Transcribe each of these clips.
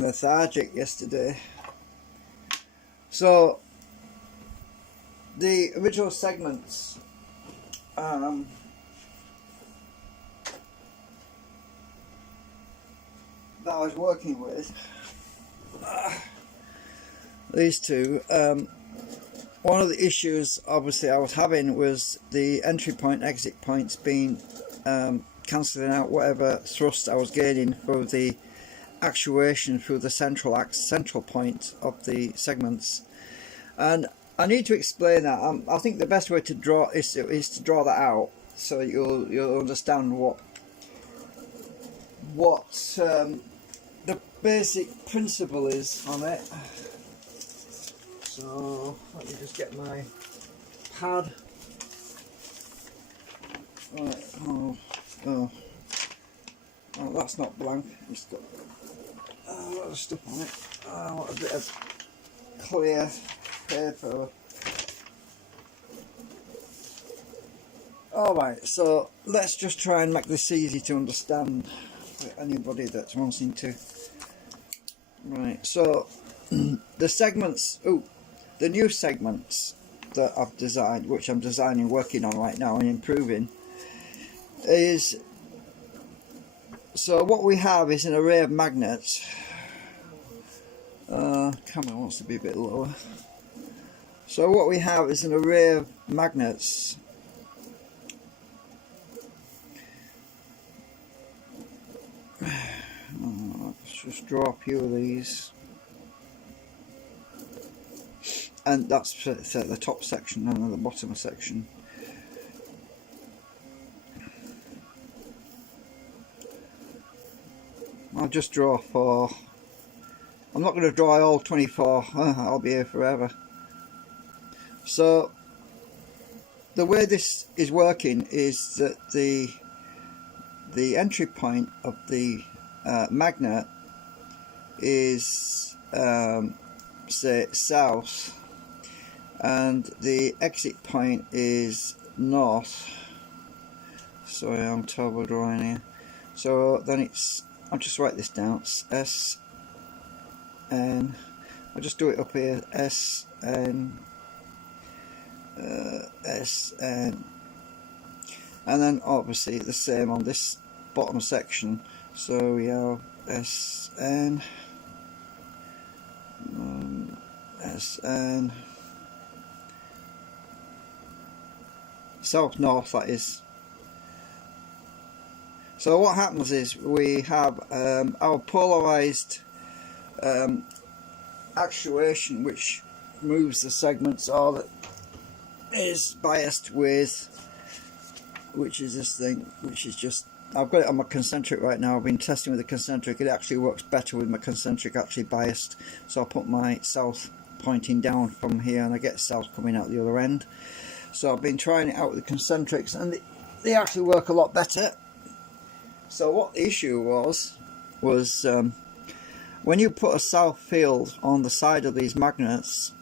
Lethargic yesterday. So the original segments that I was working with, these two, one of the issues obviously I was having was the entry point, exit points being cancelling out whatever thrust I was gaining for the actuation through the central point of the segments. And I need to explain that. I think the best way to draw is to draw that out, so you'll understand what the basic principle is on it. So let me just get my pad. Right. Oh, that's not blank. It's got a lot of stuff on it. I want a bit of clear paper. Alright, so let's just try and make this easy to understand for anybody that's wanting to. Right, so the segments, the new segments that I've designed, which I'm designing, working on right now and improving, is, so what we have is an array of magnets. Camera wants to be a bit lower. So what we have is an array of magnets let's just draw a few of these, and that's for the top section and the bottom section. I'll just draw 4. I'm not going to draw all 24, I'll be here forever. So the way this is working is that the entry point of the magnet is say south, and the exit point is north. Sorry, I'm terrible drawing here. So then it's, I'll just write this down, it's S N, I'll just do it up here, S N, S N, and then obviously the same on this bottom section. So we have S N, S N, south north, that is. So what happens is we have our polarized actuation, which moves the segments, or that is biased with, which is this thing, which is just, I've got it on my concentric right now. I've been testing with the concentric. It actually works better with my concentric actually biased. So I'll put my south pointing down from here, and I get south coming out the other end. So I've been trying it out with the concentrics, and they actually work a lot better. So what the issue was when you put a south field on the side of these magnets,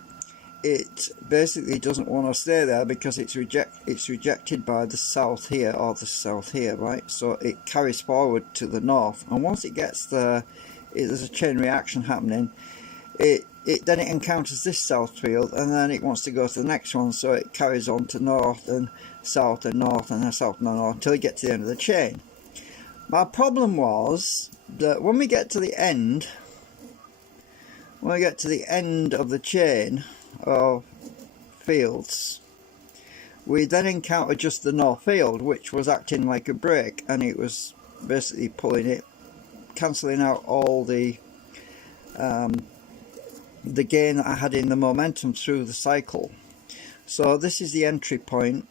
it basically doesn't want to stay there because it's rejected by the south here, or the south here, right? So it carries forward to the north, and once it gets there, there's a chain reaction happening. Then it encounters this south field, and then it wants to go to the next one, so it carries on to north and south and north and south and north until you get to the end of the chain. My problem was that when we get to the end, of the chain of fields, we then encountered just the north field, which was acting like a brake, and it was basically pulling it, cancelling out all the gain that I had in the momentum through the cycle. So this is the entry point.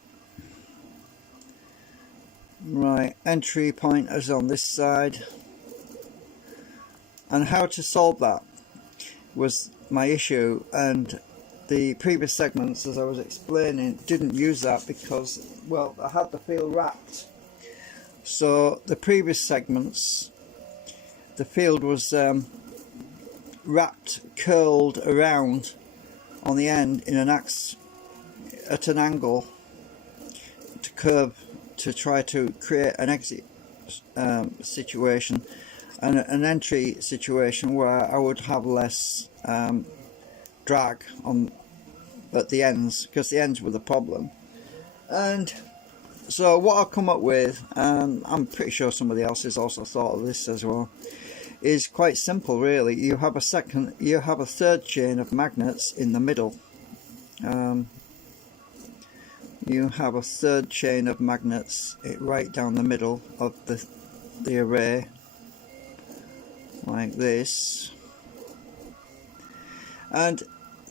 Right, entry point is on this side, and how to solve that was my issue, and the previous segments, as I was explaining, didn't use that because, well, I had the field wrapped. So the previous segments, the field was wrapped, curled around on the end in an axe at an angle to curve, to try to create an exit situation, an entry situation where I would have less drag on at the ends, because the ends were the problem. And so what I've come up with, and I'm pretty sure somebody else has also thought of this as well, is quite simple really. You have a third chain of magnets in the middle. You have a third chain of magnets right down the middle of the array, like this, and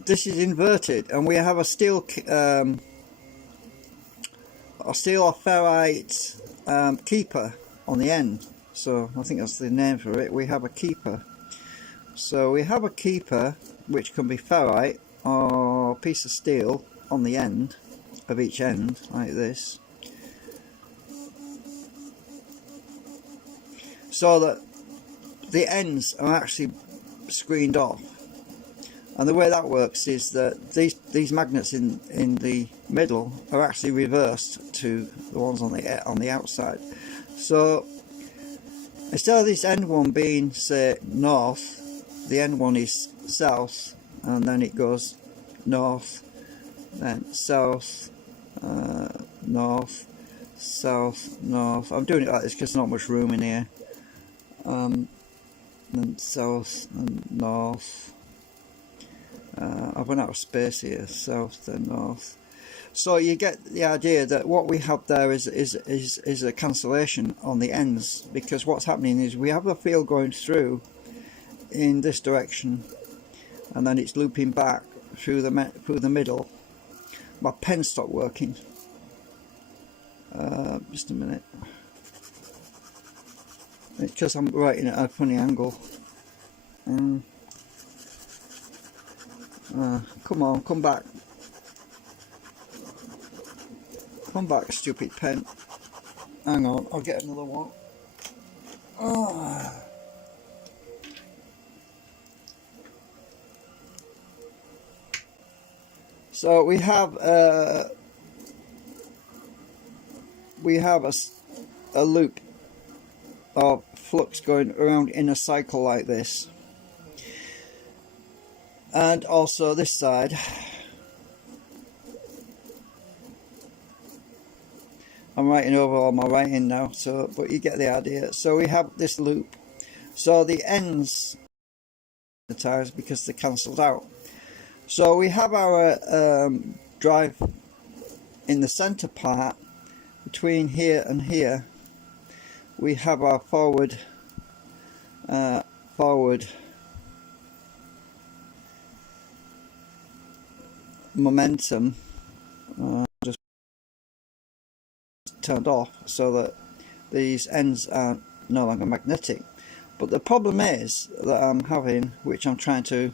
this is inverted, and we have a steel or ferrite keeper on the end. So I think that's the name for it. We have a keeper. So we have a keeper which can be ferrite or a piece of steel on the end of each end, like this, so that the ends are actually screened off. And the way that works is that these magnets in the middle are actually reversed to the ones on the outside. So instead of this end one being, say, north, the end one is south, and then it goes north, then south, north, south, north. I'm doing it like this because there's not much room in here. Then south and north. I've run out of space here. South and north. So you get the idea that what we have there is a cancellation on the ends, because what's happening is we have a field going through in this direction, and then it's looping back through the middle. My pen stopped working. Just a minute. It's because I'm writing at a funny angle. Come on, come back. Come back, stupid pen. Hang on, I'll get another one. So we have a loop of flux going around in a cycle like this, and also this side. I'm writing over all my writing now, so but you get the idea. So we have this loop, so the ends the tires because they're cancelled out. So we have our drive in the center part. Between here and here we have our forward momentum just turned off, so that these ends are no longer magnetic. But the problem is that I'm having, which I'm trying to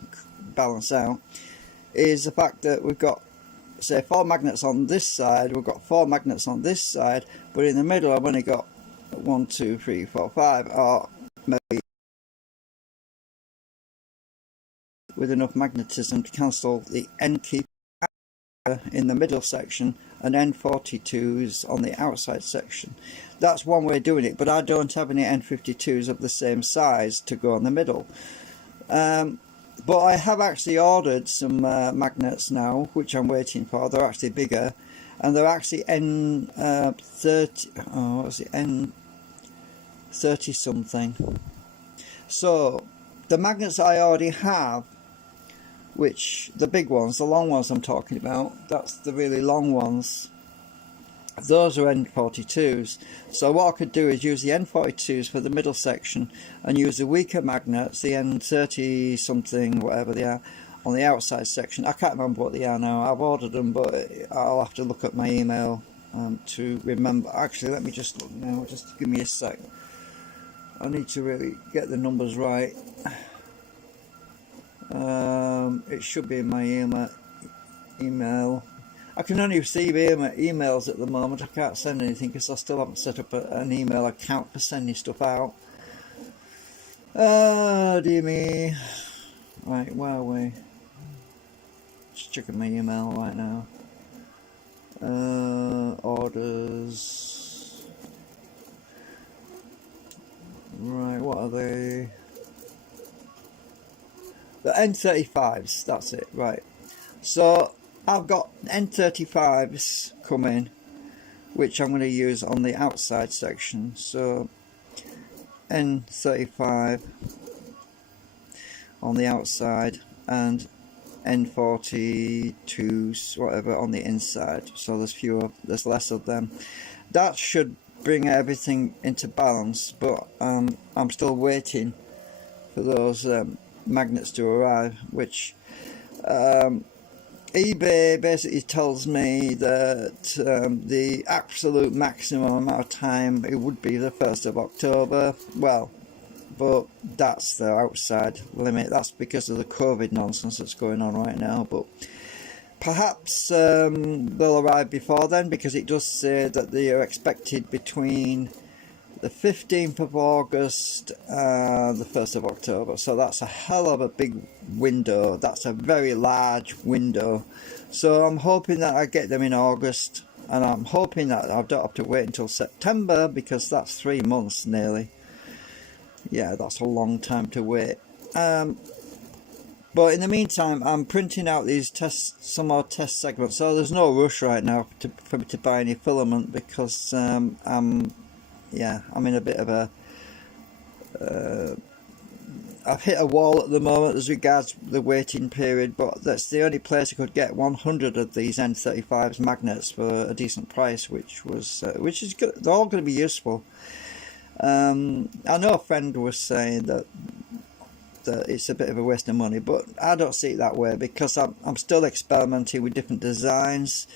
balance out, is the fact that we've got, say, 4 magnets on this side, we've got 4 magnets on this side, but in the middle I've only got 1, 2, 3, 4, 5, or maybe with enough magnetism to cancel the end keeper in the middle section and N42s on the outside section. That's one way of doing it, but I don't have any N52s of the same size to go in the middle. But I have actually ordered some magnets now, which I'm waiting for. They're actually bigger, and they're actually N30. Oh, what was it? N30 something. So the magnets I already have, which the big ones, the long ones I'm talking about, that's the really long ones. Those are N42s. So what I could do is use the N42s for the middle section and use the weaker magnets, the N30 something, whatever they are, on the outside section. I can't remember what they are now. I've ordered them, but I'll have to look at my email to remember. Actually, let me just look now. Just give me a sec. I need to really get the numbers right. It should be in my email. I can only receive emails at the moment. I can't send anything because I still haven't set up an email account for sending stuff out. Oh dear me. Right, where are we? Just checking my email right now. Orders. Right, what are they? The N35s, that's it, right. So I've got N35s coming, which I'm going to use on the outside section. So N35 on the outside and N42s whatever on the inside, so there's less of them. That should bring everything into balance, but I'm still waiting for those magnets to arrive, which eBay basically tells me that the absolute maximum amount of time it would be the 1st of October. Well, but that's the outside limit. That's because of the COVID nonsense that's going on right now. But perhaps they'll arrive before then, because it does say that they are expected between the 15th of August and the 1st of October. So that's a hell of a big window. That's a very large window. So I'm hoping that I get them in August, and I'm hoping that I don't have to wait until September, because that's 3 months nearly. Yeah, that's a long time to wait. But in the meantime, I'm printing out these some more test segments. So there's no rush right now for me to buy any filament, because I'm in a bit of a I've hit a wall at the moment as regards the waiting period, but that's the only place I could get 100 of these N35s magnets for a decent price, which is good. They're all going to be useful. I know a friend was saying that it's a bit of a waste of money, but I don't see it that way, because I'm still experimenting with different designs.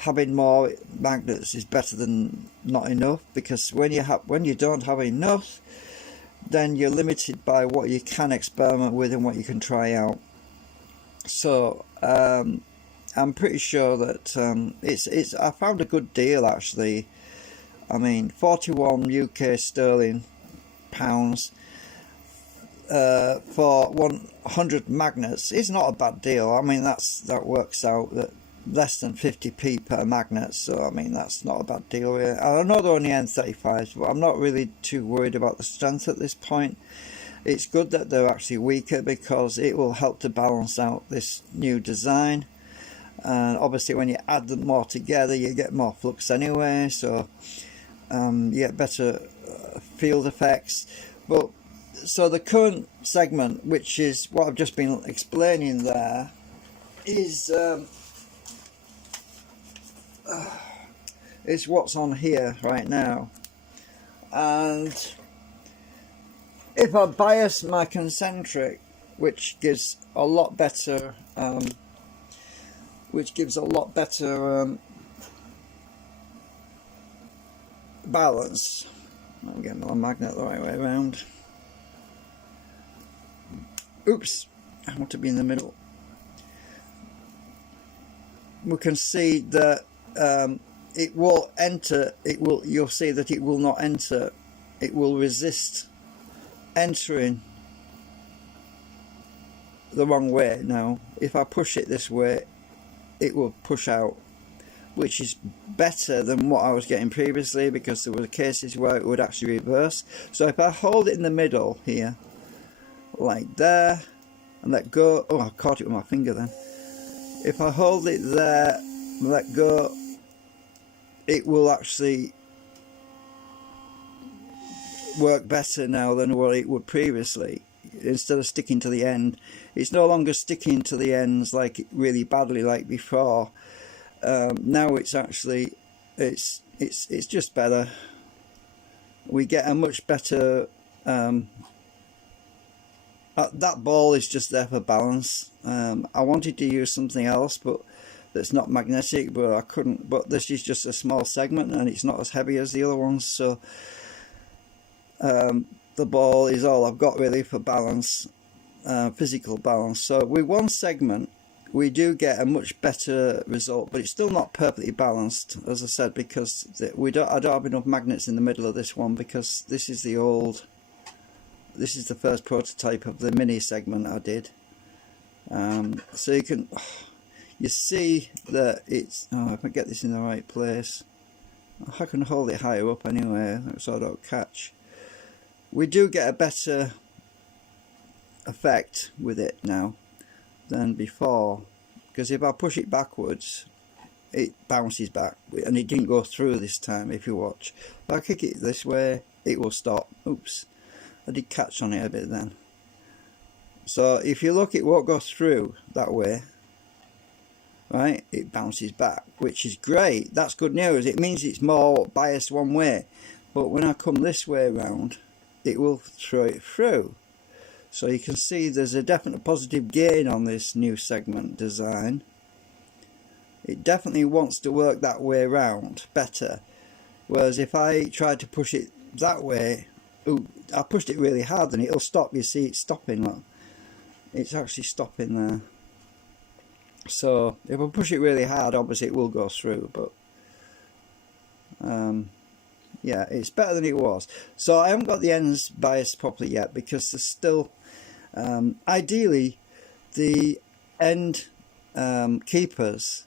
Having more magnets is better than not enough, because when you don't have enough, then you're limited by what you can experiment with and what you can try out. So I'm pretty sure that I found a good deal actually. I mean, 41 UK sterling pounds for 100 magnets is not a bad deal. I mean, that works out that less than 50p per magnet, so I mean that's not a bad deal really. I know they're only N35s, but I'm not really too worried about the strength at this point. It's good that they're actually weaker, because it will help to balance out this new design, and obviously when you add them more together you get more flux anyway, so you get better field effects. But so the current segment, which is what I've just been explaining there, is what's on here right now. And if I bias my concentric, which gives a lot better balance. I'm getting my magnet the right way around. Oops, I want to be in the middle. We can see that it will enter. You'll see that it will not enter. It will resist entering the wrong way. Now, if I push it this way, it will push out, which is better than what I was getting previously, because there were cases where it would actually reverse. So if I hold it in the middle here, like there, and let go. Oh, I caught it with my finger then. If I hold it there and let go, it will actually work better now than what it would previously. Instead of sticking to the end, it's no longer sticking to the ends like really badly like before. Now it's actually it's just better. We get a much better that ball is just there for balance. I wanted to use something else, but that's not magnetic, but I couldn't. But this is just a small segment, and it's not as heavy as the other ones, so the ball is all I've got really for balance, physical balance. So with one segment, we do get a much better result, but it's still not perfectly balanced, as I said, because I don't have enough magnets in the middle of this one, because this is the first prototype of the mini segment I did. So you see that it's, if I get this in the right place, I can hold it higher up anyway so I don't catch. we do get a better effect with it now than before, because if I push it backwards it bounces back, and it didn't go through this time. If you watch, if I kick it this way it will stop. Oops, I did catch on it a bit then. So if you look, it won't go through that way, right? It bounces back, which is great. That's good news. It means it's more biased one way. But when I come this way around, it will throw it through. So you can see there's a definite positive gain on this new segment design. It definitely wants to work that way around better. Whereas if I try to push it that way, ooh, I pushed it really hard and it'll stop. You see it's stopping. Look, it's actually stopping there. So if I push it really hard, obviously it will go through, but yeah, it's better than it was. So I haven't got the ends biased properly yet, because there's still ideally the end keepers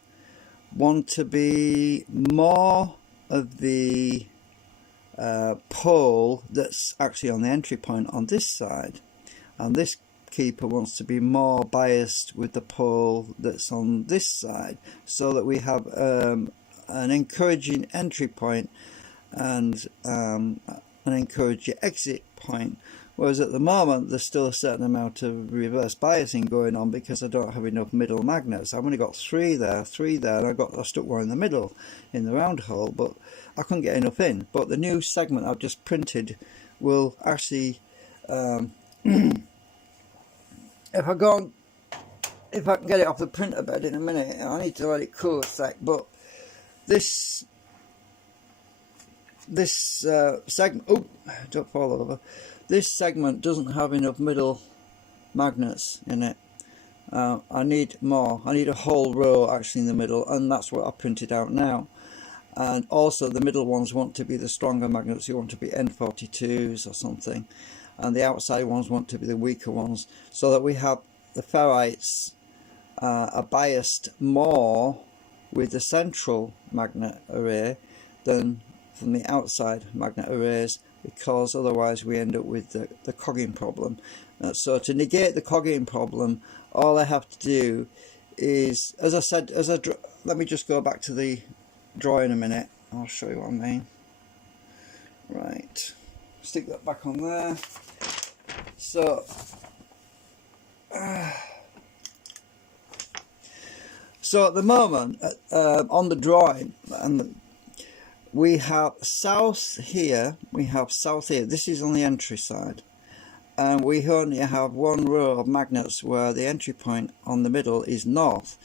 want to be more of the pole that's actually on the entry point on this side, and this keeper wants to be more biased with the pole that's on this side, so that we have an encouraging entry point and an encouraging exit point. Whereas at the moment there's still a certain amount of reverse biasing going on, because I don't have enough middle magnets. I've only got three there, and I stuck one in the middle in the round hole, but I couldn't get enough in. But the new segment I've just printed will actually if I can get it off the printer bed in a minute. I need to let it cool a sec, but this segment, oh, don't fall over. This segment doesn't have enough middle magnets in it. I need more. I need a whole row actually in the middle, and that's what I printed out now. And also the middle ones want to be the stronger magnets. You want to be N42s or something, and the outside ones want to be the weaker ones, so that we have the ferrites are biased more with the central magnet array than from the outside magnet arrays, because otherwise we end up with the cogging problem. So to negate the cogging problem, all I have to do is, as I said, let me just go back to the drawing a minute. I'll show you what I mean. Right, stick that back on there. So so at the moment on the drawing, and we have south here, this is on the entry side, and we only have one row of magnets where the entry point on the middle is north.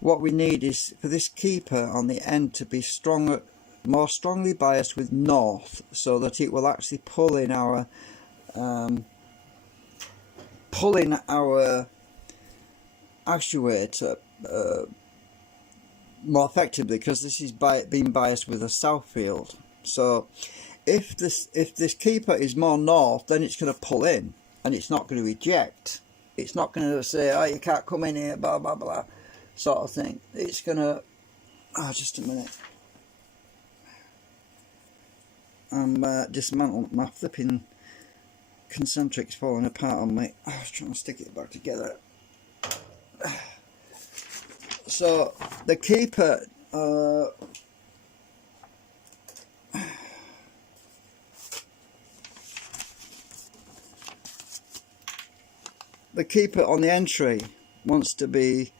What we need is for this keeper on the end to be stronger, more strongly biased with north, so that it will actually pull in our actuator more effectively, because this is being biased with a south field. So if this keeper is more north, then it's going to pull in, and it's not going to eject. It's not going to say, oh, you can't come in here, blah blah blah, sort of thing. It's going to, just a minute, I'm dismantling my flipping concentrics, falling apart on me. I was trying to stick it back together. So the keeper on the entry wants to be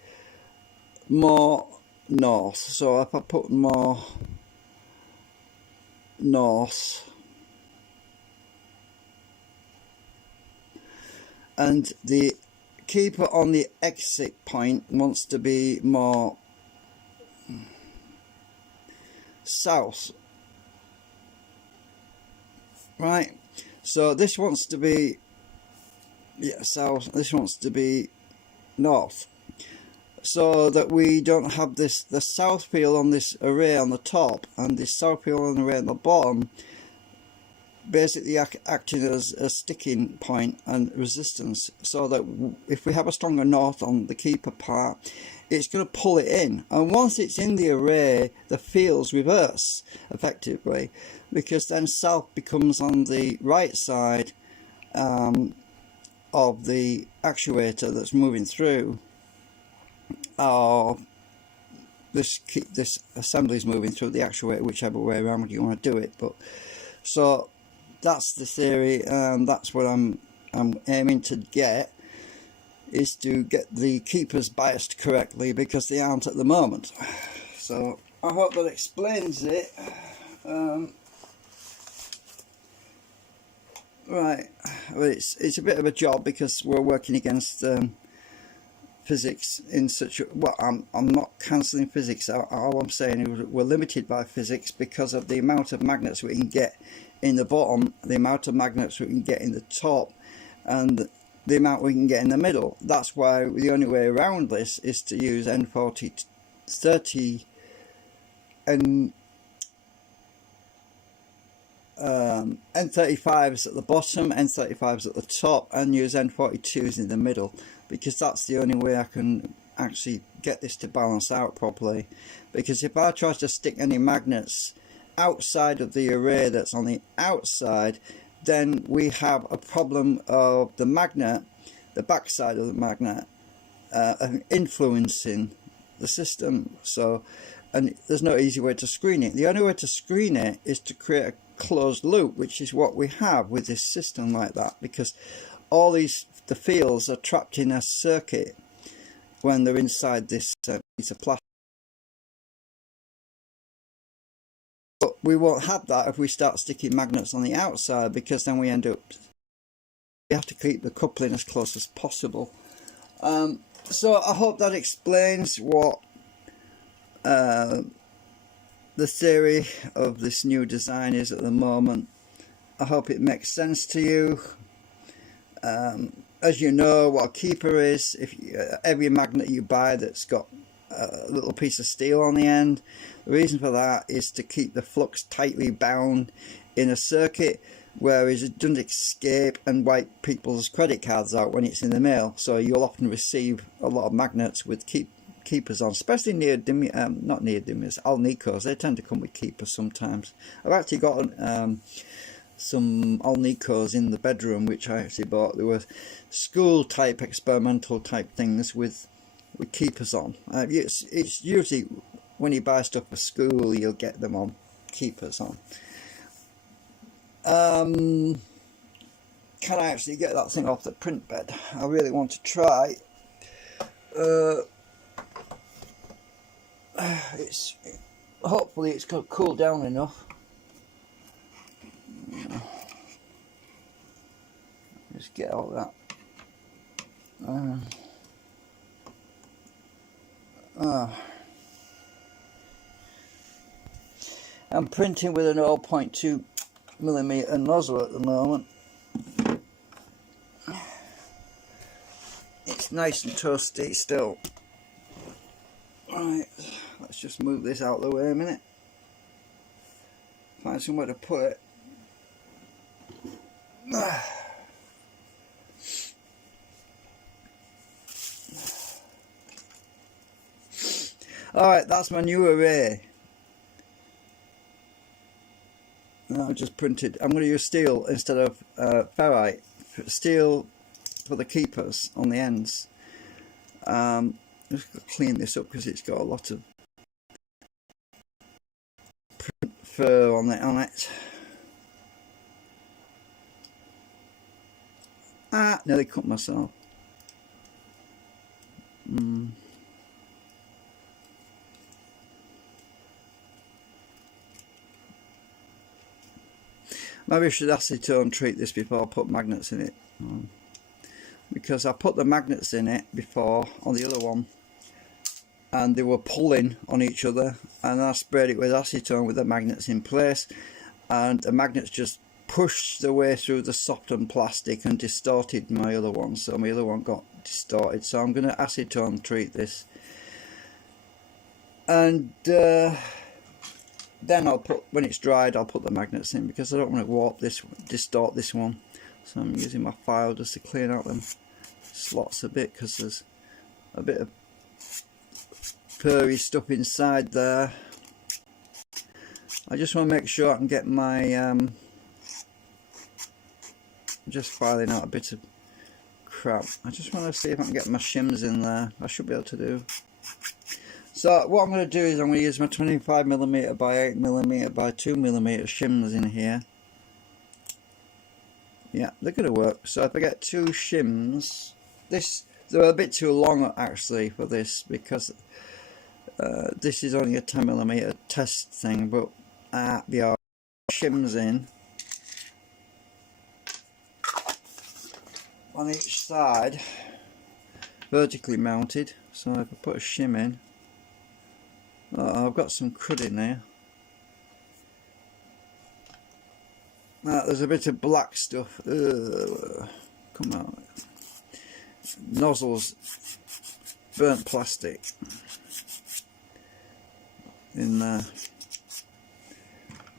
more north. So if I put more north, and the keeper on the exit point wants to be more south, right? So this wants to be south, this wants to be north, so that we don't have the south field on this array on the top and the south field on the array on the bottom, basically acting as a sticking point and resistance, so that if we have a stronger north on the keeper part, it's going to pull it in, and once it's in the array the fields reverse effectively, because then south becomes on the right side of the actuator that's moving through, or this assembly is moving through the actuator, whichever way around you want to do it. But so that's the theory, and that's what I'm aiming to get, is to get the keepers biased correctly, because they aren't at the moment. So I hope that explains it. Right, well, it's a bit of a job because we're working against physics in such a, well, I'm not cancelling physics. All I'm saying is we're limited by physics because of the amount of magnets we can get in the bottom, the amount of magnets we can get in the top, and the amount we can get in the middle. That's why the only way around this is to use N4030 and N35s at the bottom, N35s at the top, and use N42s in the middle, because that's the only way I can actually get this to balance out properly. Because if I try to stick any magnets outside of the array that's on the outside, then we have a problem of the magnet, the backside of the magnet, influencing the system. So, and there's no easy way to screen it. The only way to screen it is to create a closed loop, which is what we have with this system like that, because all the fields are trapped in a circuit when they're inside this piece of plastic. But we won't have that if we start sticking magnets on the outside, because then we end up, we have to keep the coupling as close as possible. So I hope that explains what the theory of this new design is at the moment. I hope it makes sense to you. As you know what a keeper is, if every magnet you buy that's got a little piece of steel on the end, the reason for that is to keep the flux tightly bound in a circuit, whereas it doesn't escape and wipe people's credit cards out when it's in the mail. So you'll often receive a lot of magnets with keepers on, especially not neodymiums, Alnicos. They tend to come with keepers sometimes. I've actually got some Alnicos in the bedroom which I actually bought. They were school type, experimental type things with keepers on. It's usually when you buy stuff for school, you'll get them on keepers on. Can I actually get that thing off the print bed? I really want to try. Hopefully it's going to cool down enough. Just get all that. I'm printing with an 0.2mm nozzle at the moment. It's nice and toasty still. Right, let's just move this out of the way a minute. Find somewhere to put it. Alright, that's my new array. Now I just printed. I'm going to use steel instead of ferrite. Steel for the keepers on the ends. Just got to clean this up because it's got a lot of print fur on it. Nearly cut myself. Maybe I should acetone treat this before I put magnets in it. Because I put the magnets in it before on the other one, and they were pulling on each other, and I sprayed it with acetone with the magnets in place, and the magnets just pushed their way through the softened plastic and distorted my other one, so my other one got distorted. So I'm going to acetone treat this, and then I'll put, when it's dried, I'll put the magnets in, because I don't want to distort this one. So I'm using my file just to clean out them slots a bit, because there's a bit of furry stuff inside there. I just want to make sure I can get my just filing out a bit of crap. I just want to see if I can get my shims in there. I should be able to do. So what I'm going to do is I'm going to use my 25mm by 8mm by 2mm shims in here. Yeah, they're going to work. So if I get 2 shims, they're a bit too long actually for this, because this is only a 10mm test thing, but yeah, shims in on each side, vertically mounted. So if I put a shim in, I've got some crud in there. There's a bit of black stuff. Come on. Nozzles, burnt plastic in there.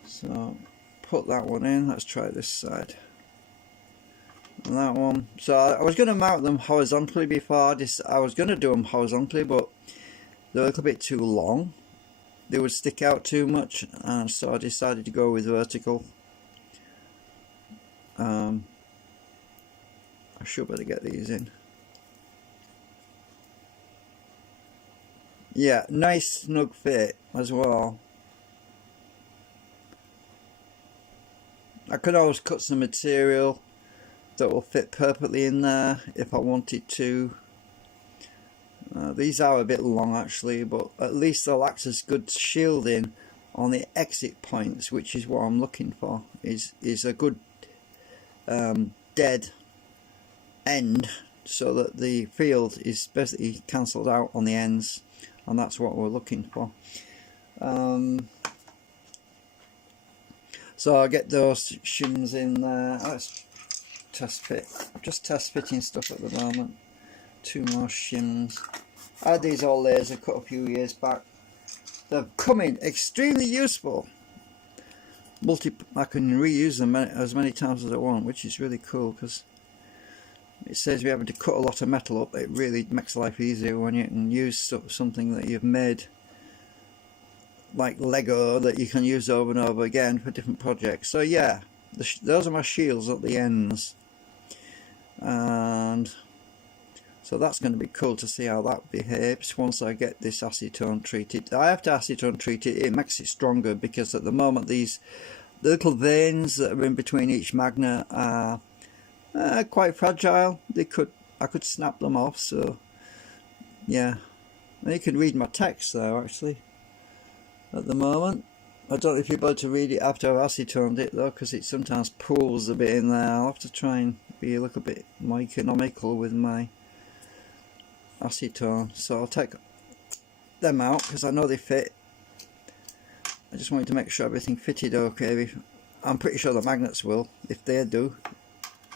So put that one in. Let's try this side. And that one. So I was going to mount them horizontally before. I was going to do them horizontally, but they're a little bit too long. They would stick out too much, and so I decided to go with vertical. I should better get these in. Yeah, nice snug fit as well. I could always cut some material that will fit perfectly in there if I wanted to. These are a bit long actually, but at least they'll act as good shielding on the exit points, which is what I'm looking for. Is a good dead end, so that the field is basically cancelled out on the ends, and that's what we're looking for. So I'll get those shims in there. Let's test fit. Just test fitting stuff at the moment. 2 more shims. I had these all laser cut a few years back. They're coming extremely useful. I can reuse them as many times as I want, which is really cool, because it saves me having to cut a lot of metal up. It really makes life easier when you can use something that you've made, like Lego, that you can use over and over again for different projects. So yeah, those are my shields at the ends, and so that's going to be cool to see how that behaves once I get this acetone treated. I have to acetone treat it. It makes it stronger, because at the moment the little veins that are in between each magnet are quite fragile. I could snap them off. So yeah, and you can read my text there actually at the moment. I don't know if you're able to read it after I've acetoned it though, because it sometimes pulls a bit in there. I'll have to try and be a little bit more economical with my acetone. So I'll take them out because I know they fit. I just wanted to make sure everything fitted okay. I'm pretty sure the magnets will. If they do,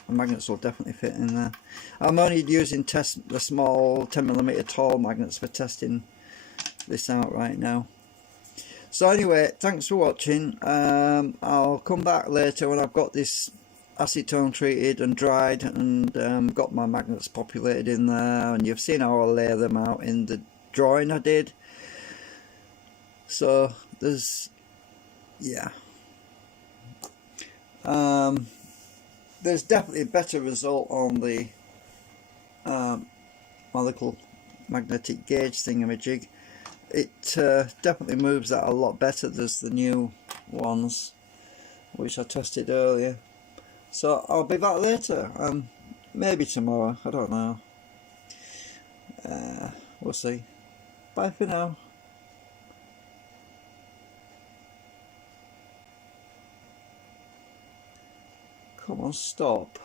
the magnets will definitely fit in there. I'm only using the small 10mm tall magnets for testing this out right now. So anyway, thanks for watching. I'll come back later when I've got this acetone treated and dried, and got my magnets populated in there, and you've seen how I lay them out in the drawing I did. So there's definitely a better result on the my little magnetic gauge thingamajig. It definitely moves that a lot better than the new ones, which I tested earlier. So I'll be back later, maybe tomorrow, I don't know. We'll see. Bye for now. Come on, stop.